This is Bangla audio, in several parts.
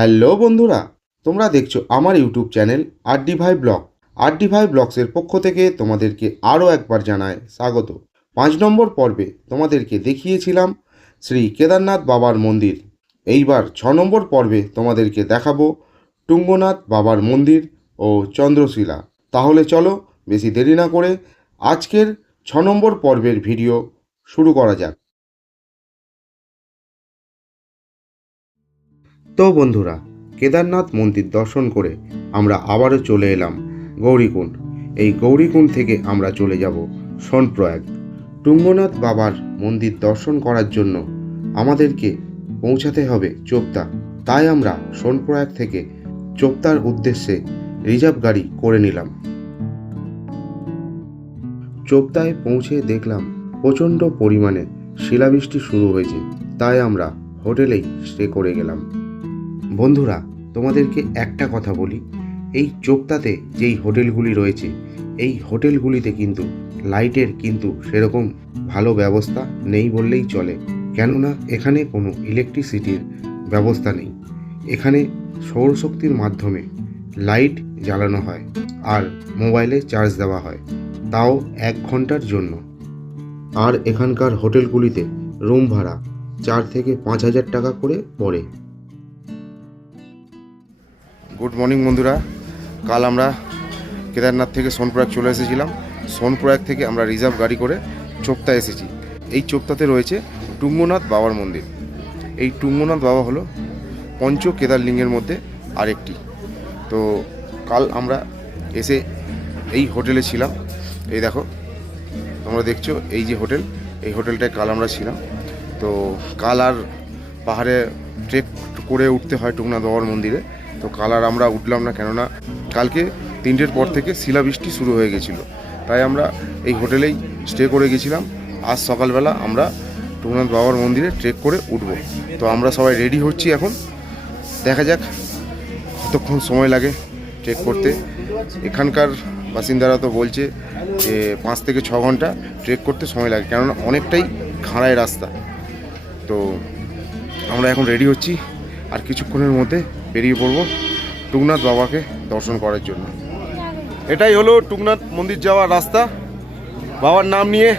হ্যালো বন্ধুরা, তোমরা দেখছো আমার ইউটিউব চ্যানেল আরডি ভাই ব্লগ। আরডি ভাই ব্লগসের পক্ষ থেকে তোমাদেরকে আরও একবার জানায় স্বাগত। 5 নম্বর পর্বে তোমাদেরকে দেখিয়েছিলাম শ্রী কেদারনাথ বাবার মন্দির। এইবার 6 নম্বর পর্বে তোমাদেরকে দেখাবো টুঙ্গনাথ বাবার মন্দির ও চন্দ্রশিলা। তাহলে চলো বেশি দেরি না করে আজকের 6 নম্বর পর্বের ভিডিও শুরু করা যাক। তো বন্ধুরা, কেদারনাথ মন্দির দর্শন করে আমরা আবারও চলে এলাম গৌরীকুণ্ড। এই গৌরীকুণ্ড থেকে আমরা চলে যাব সোনপ্রয়াগ। টুঙ্গনাথ বাবার মন্দির দর্শন করার জন্য আমাদেরকে পৌঁছাতে হবে চোপতা। তাই আমরা সোনপ্রয়াগ থেকে চোপতার উদ্দেশ্যে রিজার্ভ গাড়ি করে নিলাম। চোপতায় পৌঁছে দেখলাম প্রচণ্ড পরিমাণে শিলাবৃষ্টি শুরু হয়েছে, তাই আমরা হোটেলেই স্টে করে গেলাম। বন্ধুরা, তোমাদেরকে একটা কথা বলি, এই চোপতাতে যেই হোটেলগুলি রয়েছে এই হোটেলগুলিতে কিন্তু লাইটের কিন্তু সেরকম ভালো ব্যবস্থা নেই বললেই চলে। কেননা এখানে কোনো ইলেকট্রিসিটির ব্যবস্থা নেই। এখানে সৌরশক্তির মাধ্যমে লাইট জ্বালানো হয় আর মোবাইলে চার্জ দেওয়া হয়, তাও 1 ঘন্টার জন্য। আর এখানকার হোটেলগুলিতে রুম ভাড়া 4 থেকে 5,000 টাকা করে পড়ে। গুড মর্নিং বন্ধুরা, কাল আমরা কেদারনাথ থেকে সোনপ্রয়াগ চলে এসেছিলাম। সোনপ্রয়াগ থেকে আমরা রিজার্ভ গাড়ি করে চোপতা এসেছি। এই চোপতাতে রয়েছে টুঙ্গনাথ বাবার মন্দির। এই টুঙ্গনাথ বাবা হলো পঞ্চ কেদারলিঙ্গের মধ্যে আরেকটি। তো কাল আমরা এসে এই হোটেলে ছিলাম। এই দেখো, তোমরা দেখছো এই যে হোটেল, এই হোটেলটায় কাল আমরা ছিলাম। তো কাল আর পাহাড়ে ট্রেক করে উঠতে হয় টুঙ্গনাথ বাবার মন্দিরে। তো কাল আর আমরা উঠলাম না, কেননা কালকে 3টের পর থেকে শিলাবৃষ্টি শুরু হয়ে গেছিলো। তাই আমরা এই হোটেলেই স্টে করে গেছিলাম। আজ সকালবেলা আমরা টুঙ্গনাথ বাবার মন্দিরে ট্রেক করে উঠব। তো আমরা সবাই রেডি হচ্ছি এখন। দেখা যাক কতক্ষণ সময় লাগে ট্রেক করতে। এখানকার বাসিন্দারা তো বলছে যে 5 থেকে 6 ঘন্টা ট্রেক করতে সময় লাগে, কেননা অনেকটাই খাড়াই রাস্তা। তো আমরা এখন রেডি হচ্ছি, আর কিছুক্ষণের মধ্যে বেরিয়ে পড়বো টুঙ্গনাথ বাবাকে দর্শন করার জন্য। এটাই হলো টুঙ্গনাথ মন্দির যাওয়ার রাস্তা। বাবার নাম নিয়ে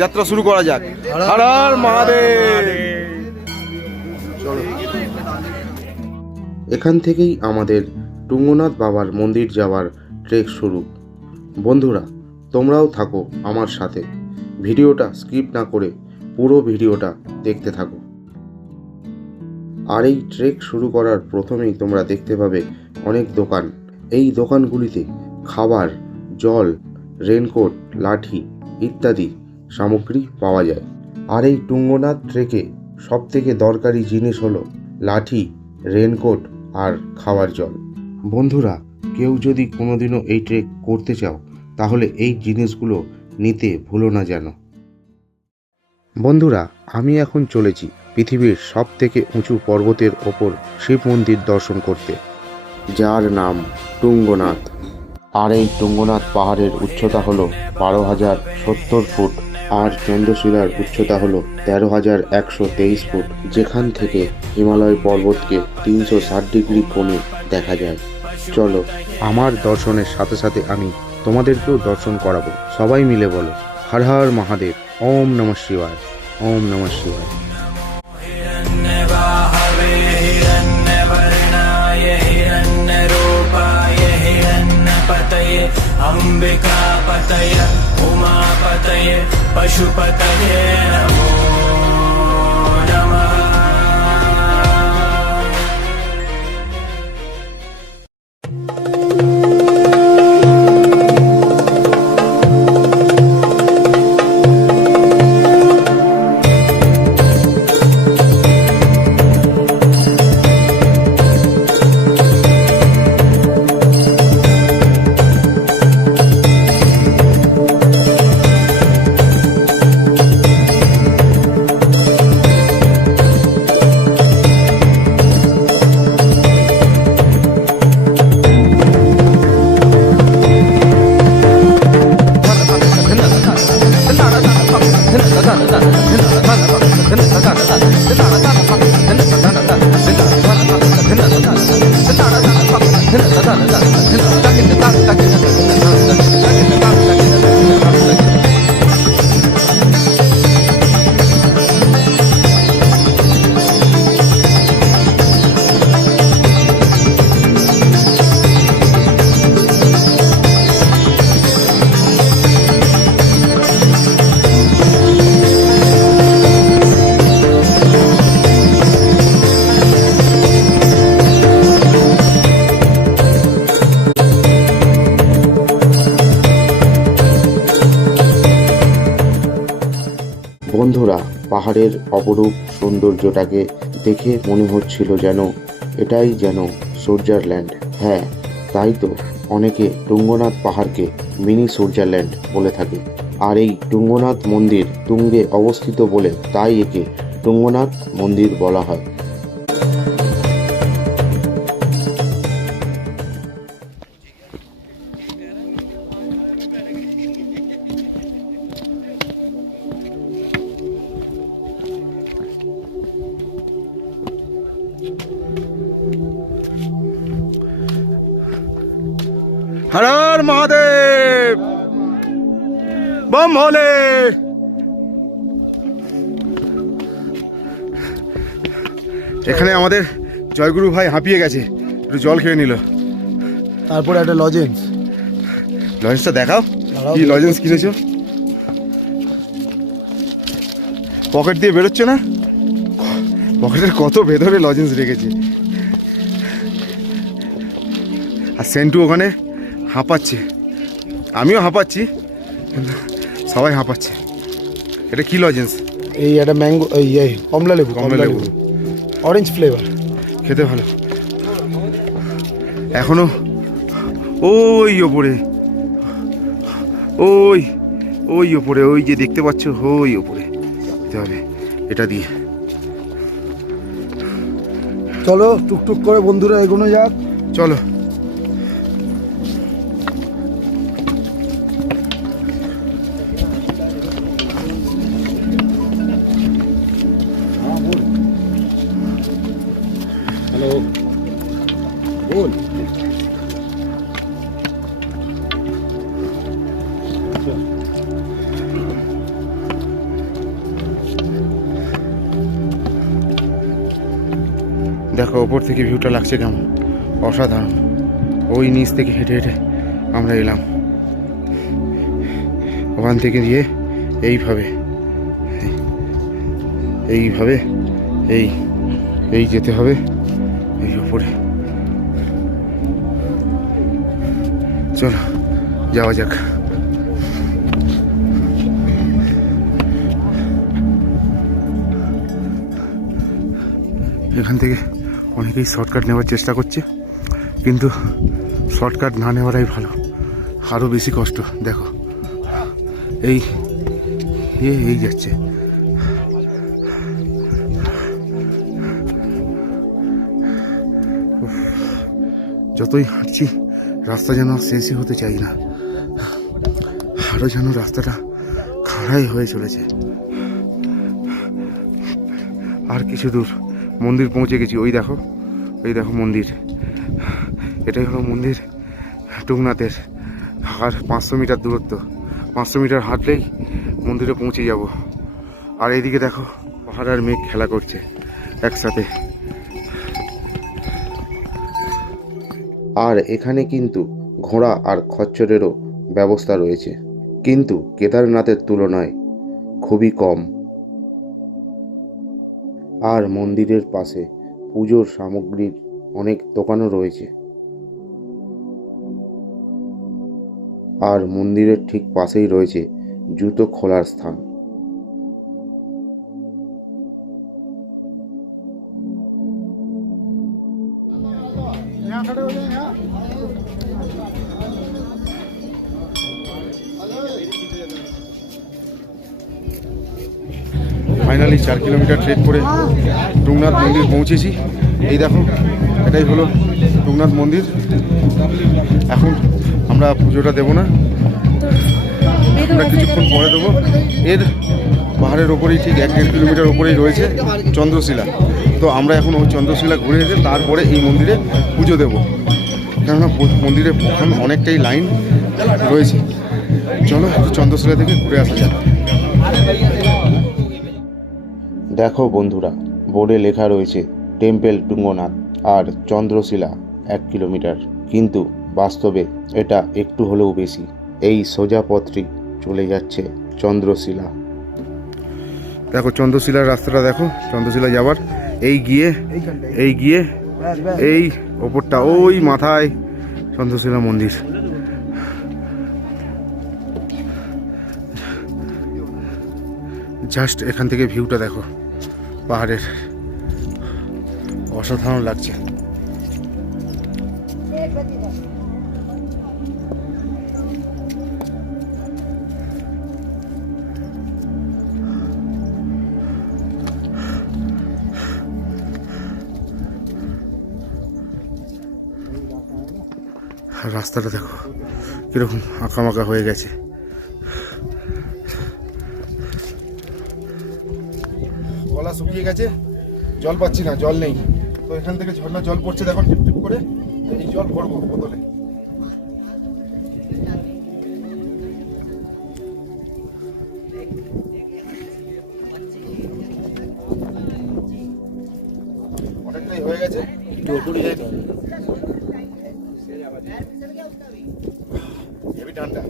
যাত্রা শুরু করা যাক। হর হর মহাদেব। চলো, এখান থেকেই আমাদের টুঙ্গনাথ বাবার মন্দির যাওয়ার ট্রেক শুরু। বন্ধুরা, তোমরাও থাকো আমার সাথে, ভিডিওটা স্কিপ না করে পুরো ভিডিওটা দেখতে থাকো। আর এই ট্রেক শুরু করার প্রথমেই তোমরা দেখতে পাবে অনেক দোকান। এই দোকানগুলিতে খাবার, জল, রেনকোট, লাঠি ইত্যাদি সামগ্রী পাওয়া যায়। আর এই টুঙ্গনাথ ট্রেকে সবথেকে দরকারি জিনিস হলো লাঠি, রেনকোট আর খাওয়ার জল। বন্ধুরা, কেউ যদি কোনোদিনও এই ট্রেক করতে চাও তাহলে এই জিনিসগুলো নিতে ভুলো না যেন। বন্ধুরা, আমি এখন চলেছি পৃথিবীর সবথেকে উঁচু পর্বতের ওপর শিব মন্দির দর্শন করতে, যার নাম টুঙ্গনাথ। আর এই টুঙ্গনাথ পাহাড়ের উচ্চতা হলো 12,070 ফুট, আর চন্দ্রশিলার উচ্চতা হলো 13,123 ফুট, যেখান থেকে হিমালয় পর্বতকে 360 ডিগ্রি কোণে দেখা যায়। চলো, আমার দর্শনের সাথে সাথে আমি তোমাদেরকেও দর্শন করাবো। সবাই মিলে বলো হর হর মহাদেব। ওম নমঃ শিবায়, ওম নমঃ শিবায়। अंबिका पतय उमा पतय पशुपतये नमो नमः। বন্ধুরা, পাহাড়ের অপরূপ সৌন্দর্যটাকে দেখে মনে হচ্ছিল যেন এটাই যেন সুইজারল্যান্ড। হ্যাঁ, তাই তো অনেকে তুঙ্গনাথ পাহাড়কে মিনি সুইজারল্যান্ড বলে থাকে। আর এই তুঙ্গনাথ মন্দির তুঙ্গে অবস্থিত বলে তাই একে তুঙ্গনাথ মন্দির বলা হয়। হর হর মহাদেব, বম ভোলে। এখানে আমাদের জয়গুরু ভাই হাঁপিয়ে গেছে, একটু জল খেয়ে নিল। তারপরে একটা লজেন্স। লজেন্সটা দেখাও, কি লজেন্স কিনেছো? পকেট দিয়ে বেরোচ্ছে না, পকেটের কত ভেতরে লজেন্স রেখেছে। আর সেন্টু ওখানে হাঁপাচ্ছে, আমিও হাঁপাচ্ছি, কিন্তু সবাই হাঁপাচ্ছে। এটা কি লজেন্স? এই একটা ম্যাঙ্গো, এই কমলা লেবু, কমলা লেবু, অরেঞ্জ ফ্লেভার, খেতে ভালো। এখনো ওই ওপরে, ওই ওই ওপরে, ওই যে দেখতে পাচ্ছ ওই ওপরে যেতে হবে এটা দিয়ে। চলো টুকটুক করে বন্ধুরা এগোনো যাক। চলো। হ্যালো, বল। দেখো ওপর থেকে ভিউটা লাগছে কেমন, অসাধারণ। ওই নিচ থেকে হেঁটে হেঁটে আমরা এলাম, ওখান থেকে গিয়ে এইভাবে এইভাবে এই এই যেতে হবে এই উপরে। চলো যাওয়া যাক। এখান থেকে অনেকেই শর্টকাট নেওয়ার চেষ্টা করছে, কিন্তু শর্টকাট না নেওয়াটাই ভালো, আরও বেশি কষ্ট। দেখো এই এই যাচ্ছে, যতই হাঁটছি রাস্তা যেন শেষই হতে চাই না, আরও যেন রাস্তাটা খাড়াই হয়ে চলেছে। আর কিছু দূর মন্দির পৌঁছে গেছি। ওই দেখো, ওই দেখো মন্দির, এটাই হলো মন্দির তুঙ্গনাথের। আর 500 মিটার দূরত্ব, 500 মিটার হাঁটলেই মন্দিরে পৌঁছে যাব। আর এইদিকে দেখো পাহাড় আর মেঘ খেলা করছে একসাথে। আর এখানে কিন্তু ঘোড়া আর খচ্চরেরও ব্যবস্থা রয়েছে, কিন্তু কেদারনাথের তুলনায় খুবই কম। আর মন্দিরের পাশে পুজোর সামগ্রীর অনেক দোকানও রয়েছে। আর মন্দিরের ঠিক পাশেই রয়েছে জুতো খোলার স্থান। ফাইনালি 4 কিলোমিটার ট্রেক করে তুঙ্গনাথ মন্দির পৌঁছেছি। এই দেখো এটাই হলো তুঙ্গনাথ মন্দির। এখন আমরা পুজোটা দেবো না, আমরা কিছুক্ষণ পরে দেবো। এর পাহাড়ের ওপরেই ঠিক 1-1.5 কিলোমিটার ওপরেই রয়েছে চন্দ্রশিলা। তো আমরা এখন ওই চন্দ্রশিলা ঘুরে এসে তারপরে এই মন্দিরে পুজো দেব। কেননা মন্দিরে এখন অনেকটাই লাইন রয়েছে। চলো একটু চন্দ্রশিলা থেকে ঘুরে আসা যাক। দেখো বন্ধুরা, বোর্ডে লেখা রয়েছে টেম্পেল টুঙ্গনাথ আর চন্দ্রশিলা 1 কিলোমিটার, কিন্তু বাস্তবে এটা একটু হলেও বেশি। এই সোজা পথটি চলে যাচ্ছে চন্দ্রশিলা। দেখো চন্দ্রশিলার রাস্তাটা দেখো, চন্দ্রশিলা যাবার এই গিয়ে এই ওপরটা ওই মাথায় চন্দ্রশিলা মন্দির। জাস্ট এখান থেকে ভিউটা দেখো, পাহাড়ের অসাধারণ লাগছে। আর রাস্তাটা দেখো কিরকম আঁকামাকা হয়ে গেছে। গলা শুকিয়ে গেছে, জল পাচ্ছি না, জল নেই। তো এখান থেকে ঝর্ণা জল পড়ছে দেখো টিপ টিপ করে, এই জল ভরবো বোতলে। অনেকটাই হয়ে গেছে, একটু ওপরে যাই তো। হেভি ঠান্ডা।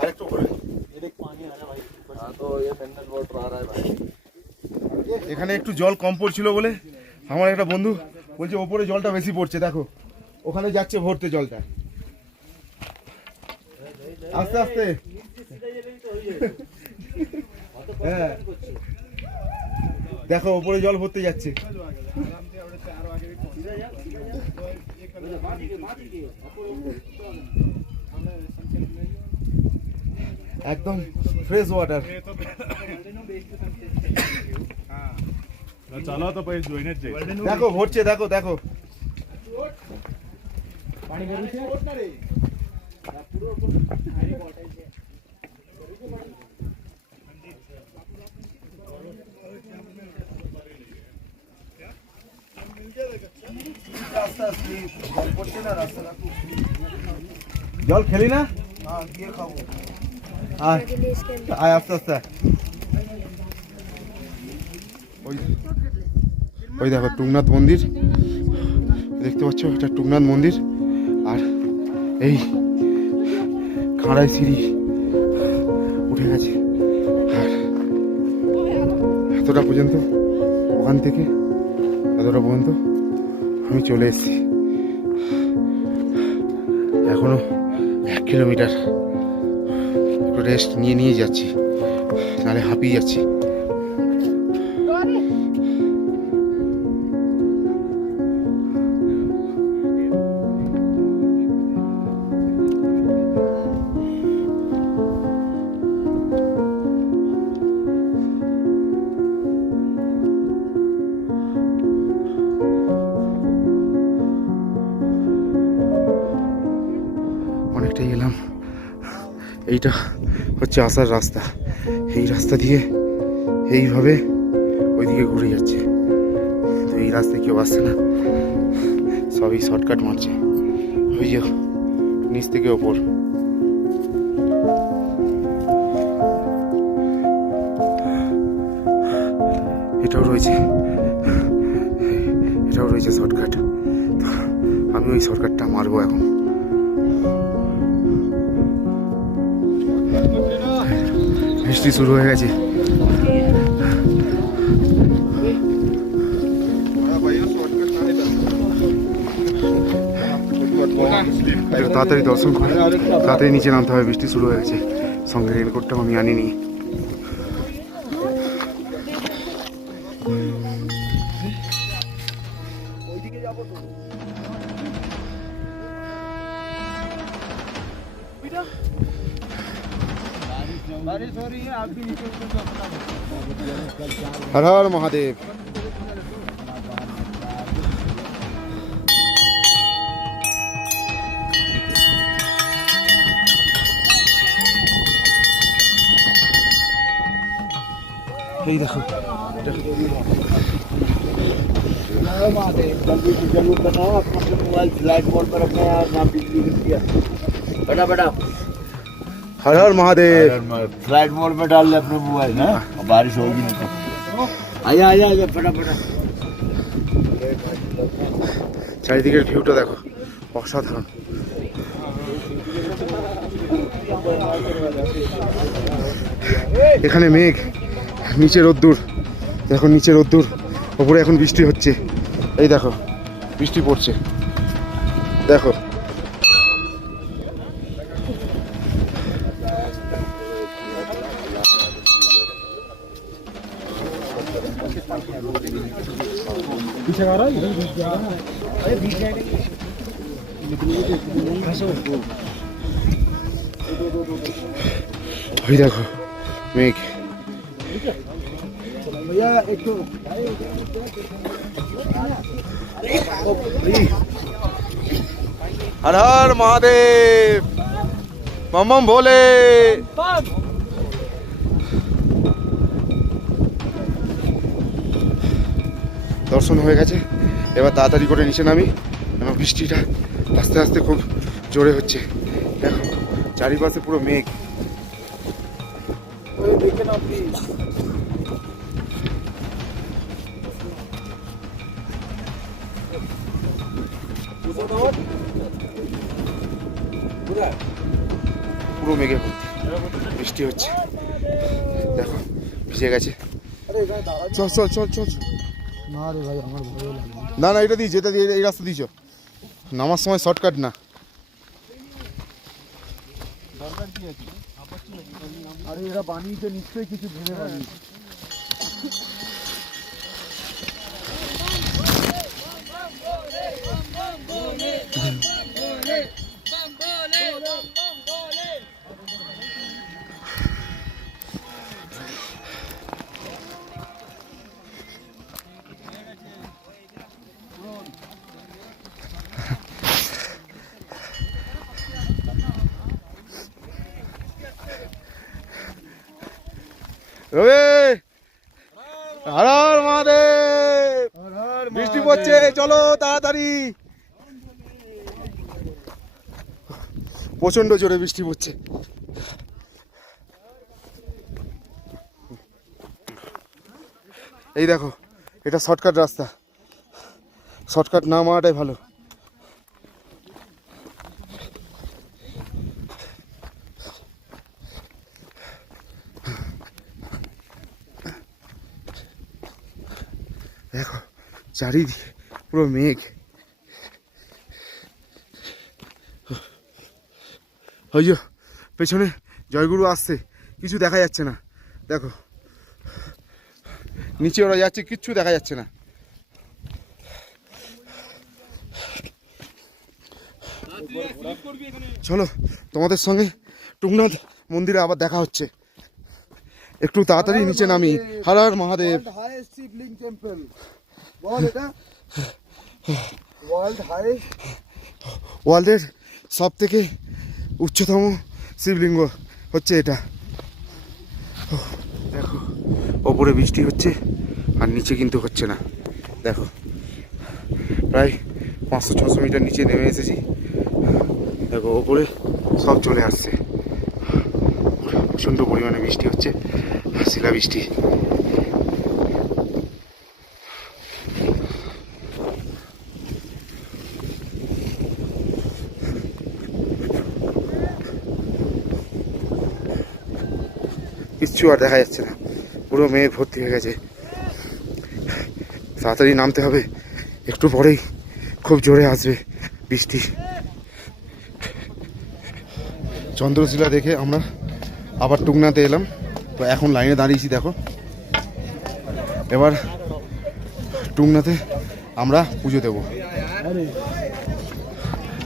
আরেকটু উপরে। এখানে একটু জল কম পড়ছিল বলে আমার একটা বন্ধু বলছে ওপরে জলটা বেশি পড়ছে, দেখো ওখানে যাচ্ছে ভরতে জলটা। আস্তে আস্তে, হ্যাঁ দেখো ওপরে জল ভরতে যাচ্ছে। একদম ফ্রেশ ওয়াটার। দেখো ভরছে, দেখো দেখো জল খেলি না, আয় আয় আস্তে আস্তে। ওই দেখো টুংনাথ মন্দির দেখতে পাচ্ছ, এটা টুংনাথ মন্দির। আর এই খাড়াই সিঁড়ি উঠে গেছে, আর এতটা পর্যন্ত, ওখান থেকে এতটা পর্যন্ত আমি চলে এসেছি। এখনো 1 কিলোমিটার। একটু রেস্ট নিয়ে যাচ্ছি, নাহলে হাঁপিয়ে যাচ্ছি। অনেকটাই এলাম। এইটা হচ্ছে আসার রাস্তা, এই রাস্তা দিয়ে এইভাবে ওইদিকে ঘুরে যাচ্ছে। তো এই রাস্তায় কেউ আসছে না, সবই শর্টকাট মারছে। ওই যে নিচ থেকে ওপর, এটাও রয়েছে শর্টকাট। আমি ওই শর্টকাটটা মারবো এখন। বৃষ্টি শুরু হয়ে গেছে, তাড়াতাড়ি দর্শন করে তাড়াতাড়ি নিচে নামতে হবে, বৃষ্টি শুরু হয়ে গেছে। সঙ্গে রেনকোটটাও আমি আনিনি। হর হর মহাদেব। এই দেখো হর হর মহাদেব। फ्लाइट मोड में डाल ले अपने मोबाइल ना, बारिश होगी नहीं तो। आजा आजा आजा फटाफट। চারিদিকের ভিউটা দেখো, অসাধারণ। এখানে মেঘ, নিচে রোদ্দুর, দেখো নিচে রোদ্দুর, ওপরে এখন বৃষ্টি হচ্ছে। এই দেখো বৃষ্টি পড়ছে, দেখো। ওই দেখো মেঘ। भैया एक तो हर हर महादेव, बम बम भोले। দর্শন হয়ে গেছে, এবার তাড়াতাড়ি করে নিচে নামি, কেন বৃষ্টিটা আস্তে আস্তে খুব জোরে হচ্ছে। দেখো চারিপাশে পুরো মেঘ। देखे ना प्लीज। পুরো মেঘে ভর্তি, বৃষ্টি হচ্ছে, দেখো ভিজে গেছে। চল চল চল চল চল। না রে ভাই আমার ভয় লাগে। না না, এটা দিয়ে যেটা দিয়ে এই রাস্তা দিয়েছ, নামার সময় শর্টকাট না। আরে এরা বানিয়েছে নিশ্চয়ই কিছু ভেবে বানিয়েছে। রবি, হর হর মহাদেব। বৃষ্টি পড়ছে, চলো তাড়াতাড়ি। প্রচন্ড জোরে বৃষ্টি পড়ছে। এই দেখো, এটা শর্টকাট রাস্তা, শর্টকাট না মারাটাই ভালো। দেখো চারিদিকে পুরো মেঘ। ওই যে পেছনে জয়গুরু আসছে, কিছু দেখা যাচ্ছে না। দেখো নিচে ওরা যাচ্ছে, কিচ্ছু দেখা যাচ্ছে না। চলো তোমাদের সঙ্গে টুকনাথ মন্দিরে আবার দেখা হচ্ছে। একটু তাড়াতাড়ি নিচে নামি। হর হর মহাদেব। হাইয়েস্ট শিবলিঙ্গ টেম্পল বল এটা, ওয়ার্ল্ড হাইয়েস্ট, ওয়ার্ল্ডের সব থেকে উচ্চতম শিবলিঙ্গ হচ্ছে এটা। দেখো ওপরে বৃষ্টি হচ্ছে আর নিচে কিন্তু হচ্ছে না। দেখো প্রায় 500-600 মিটার নিচে নেমে এসেছি। দেখো ওপরে সব চলে আসছে, প্রচণ্ড পরিমাণে বৃষ্টি হচ্ছে, শিলাবৃষ্টি। কিচ্ছু আর দেখা যাচ্ছে না, পুরো মেঘ ভর্তি হয়ে গেছে। তাড়াতাড়ি নামতে হবে, একটু পরেই খুব জোরে আসবে বৃষ্টি। চন্দ্রশিলা দেখে আমরা আবার টুকনাতে এলাম। তো এখন লাইনে দাঁড়িয়েছি, দেখো এবার টুকনাতে আমরা পুজো দেব।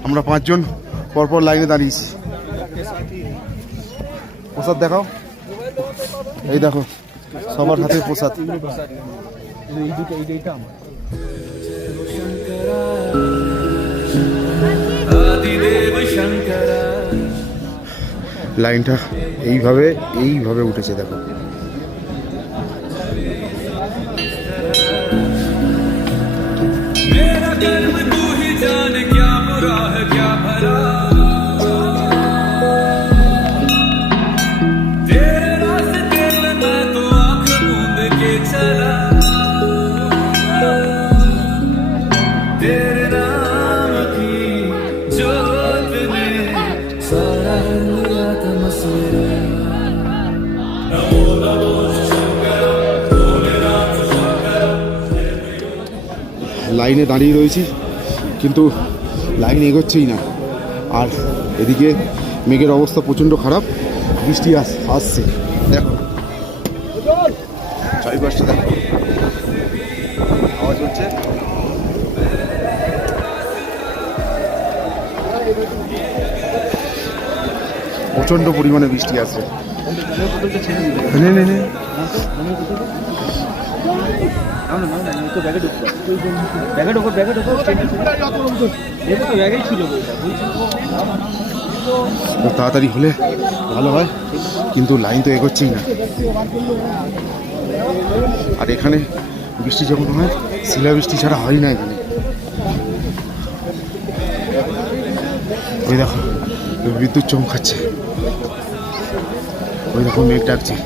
আমরা 5 জন পরপর লাইনে দাঁড়িয়েছি। প্রসাদ দেখাও, এই দেখো সবার হাতে প্রসাদ। आदिदेव शंकर লাইনটা এইভাবে উঠেছে, দেখো कर्म तू ही जान क्या बुरा है क्या भला तेरे रास्ते में मैं तो आंख मूंद के चला तेरे नाम की जोत ने सारा लिया तमस्या লাইনে দাঁড়িয়ে রয়েছি, কিন্তু লাইন এগোচ্ছেই না। আর এদিকে মেঘের অবস্থা প্রচণ্ড খারাপ, বৃষ্টি আসছে। দেখো চারিপাশটা দেখো, আওয়াজ হচ্ছে। প্রচণ্ড পরিমাণে বৃষ্টি আসছে। নে নে নে তাড়াতাড়ি হলে ভালো হয়, কিন্তু লাইন তো এগোচ্ছেই না। আর এখানে বৃষ্টি যখন হয় শিলা বৃষ্টি ছাড়া হয় না এখানে। ওই দেখো বিদ্যুৎ চমকাচ্ছে, ওই দেখো মেঘ ডাকছে।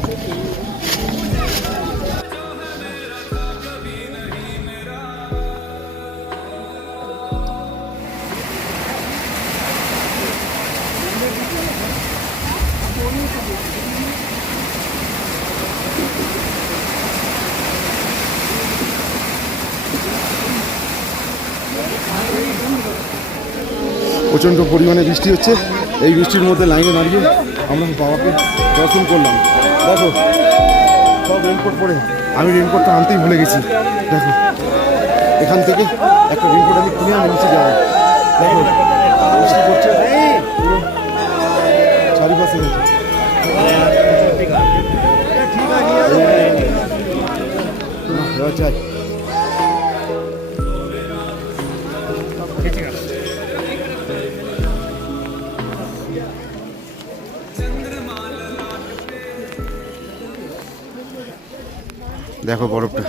প্রচণ্ড পরিমাণে বৃষ্টি হচ্ছে। এই বৃষ্টির মধ্যে লাইনে দাঁড়িয়ে আমরা বাবাকে দর্শন করলাম। দেখো সব রেনকোট পরে, আমি রেনকোটটা আনতেই ভুলে গেছি। দেখো এখান থেকে একটা রেনকোট আমি কিনে আমি নিচে যাবো। দেখো বৃষ্টি পড়ছে পুরো চারিপাশে। চাই দেখো বরফটা।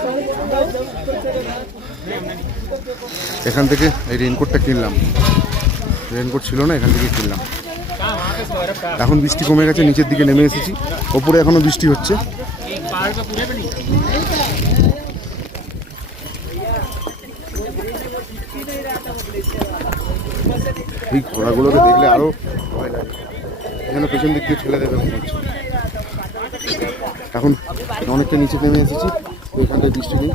এখান থেকে এই রেনকোটটা কিনলাম, রেনকোট ছিল না, এখান থেকে কিনলাম। এখন বৃষ্টি কমে গেছে, নিচের দিকে নেমে এসেছি। ওপরে এখনো বৃষ্টি হচ্ছে। এই ঘোড়াগুলোকে দেখলে আরো ভয় লাগে, এখানে পেছন দিক দিয়ে ঠেলে দেবে মনে হচ্ছে। এখন অনেকটা নিচে নেমে এসেছি, এখানটায় বৃষ্টি নেই,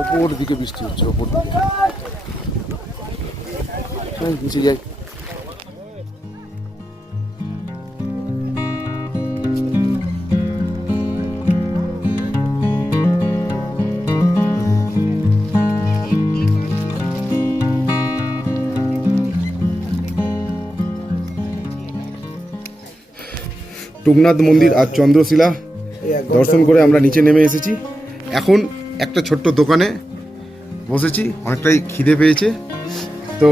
ওপর দিকে বৃষ্টি হচ্ছে, ওপর দিকে। নিচে যাই। টুকনাথ মন্দির আর চন্দ্রশিলা দর্শন করে আমরা নিচে নেমে এসেছি। এখন একটা ছোট্ট দোকানে বসেছি, অনেকটাই খিদে পেয়েছে, তো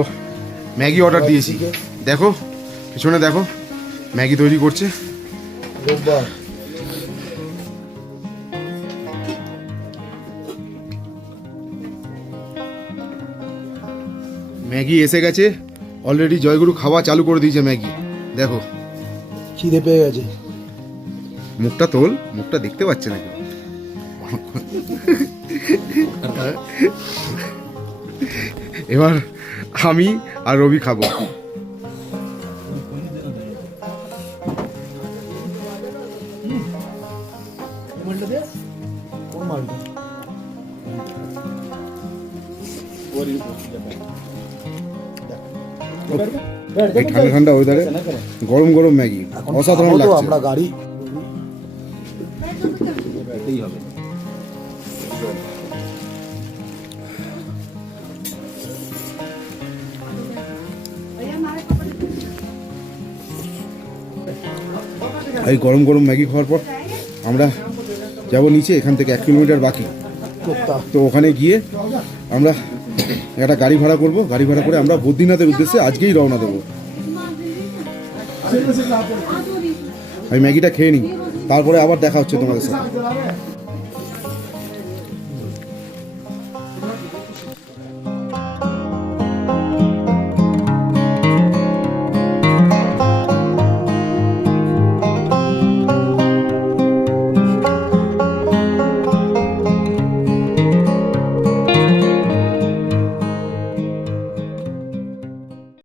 ম্যাগি অর্ডার দিয়েছি। দেখো পিছনে দেখো ম্যাগি তৈরি করছে। ম্যাগি এসে গেছে অলরেডি, জয়গুরু খাওয়া চালু করে দিয়েছে ম্যাগি। দেখো খিদে পেয়ে গেছে। মুখটা তোল, মুখটা দেখতে পাচ্ছে না কেউ। এবার আমি আর রবি খাবো। এই ঠান্ডা ঠান্ডা ওয়েদারে গরম গরম ম্যাগি অসাধারণ লাগছে। আমরা গাড়ি এই গরম গরম ম্যাগি খাওয়ার পর আমরা যাব নিচে, এখান থেকে 1 কিলোমিটার বাকি। তো ওখানে গিয়ে আমরা একটা গাড়ি ভাড়া করব, গাড়ি ভাড়া করে আমরা বদ্রীনাথের উদ্দেশ্যে আজকেই রওনা দেবো। আমি ম্যাগিটা খেয়ে নিই, তারপরে আবার দেখা হচ্ছে তোমাদের সাথে।